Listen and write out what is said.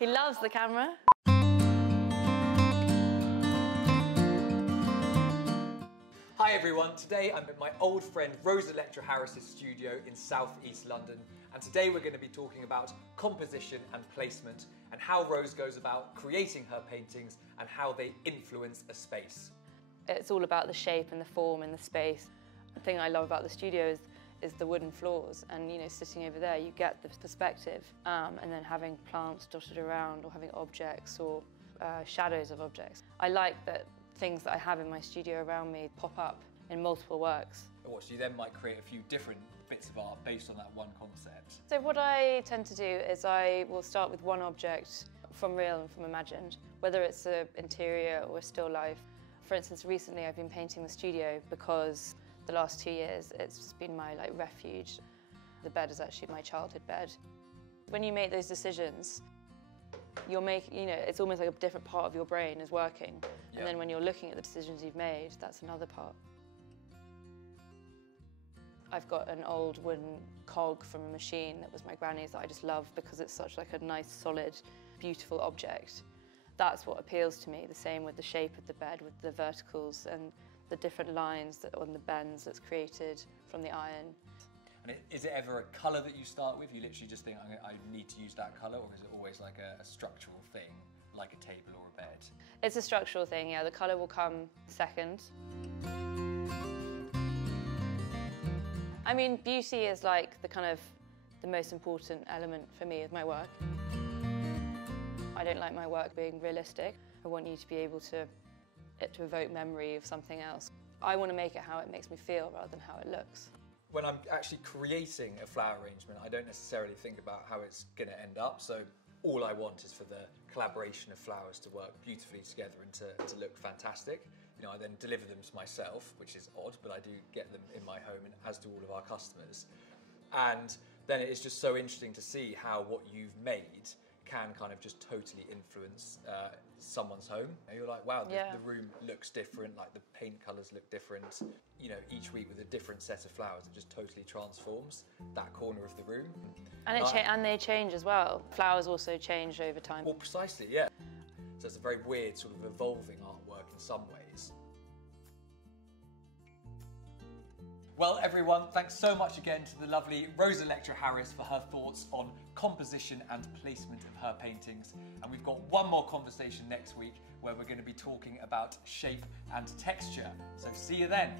He loves the camera. Hi everyone, today I'm at my old friend Electra Harris's studio in South East London, and today we're going to be talking about composition and placement and how Rose goes about creating her paintings and how they influence a space. It's all about the shape and the form and the space. The thing I love about the studio is the wooden floors, and sitting over there you get the perspective, and then having plants dotted around or having objects or shadows of objects. I like that things that I have in my studio around me pop up in multiple works. So you then might create a few different bits of art based on that one concept. So what I tend to do is I will start with one object from real and from imagined, whether it's an interior or a still life. For instance, recently I've been painting the studio because the last 2 years it's just been my refuge. The bed is actually my childhood bed. When you make those decisions, you're making, it's almost like a different part of your brain is working. And then when you're looking at the decisions you've made, that's another part. I've got an old wooden cog from a machine that was my granny's that I just love because it's such a nice, solid, beautiful object. That's what appeals to me, the same with the shape of the bed, with the verticals and the different lines on the bends that's created from the iron. And is it ever a colour that you start with? You literally just think, I need to use that colour, or is it always like a structural thing, like a table or a bed? It's a structural thing, yeah. The colour will come second. I mean, beauty is the most important element for me of my work. I don't like my work being realistic. I want you to be able to evoke memory of something else. I want to make it how it makes me feel rather than how it looks. When I'm actually creating a flower arrangement, I don't necessarily think about how it's going to end up, so all I want is for the collaboration of flowers to work beautifully together and to look fantastic. I then deliver them to myself, which is odd, but I do get them in my home, and as do all of our customers. And then it is just so interesting to see how what you've made can just totally influence someone's home. And you're like, wow, the room looks different, the paint colours look different. Each week with a different set of flowers, it just totally transforms that corner of the room. And they change as well. Flowers also change over time. Well, precisely, yeah. So it's a very weird evolving artwork in some ways. Well, everyone, thanks so much again to the lovely Electra Harris for her thoughts on composition and placement of her paintings. And we've got one more conversation next week where we're going to be talking about shape and texture. So see you then.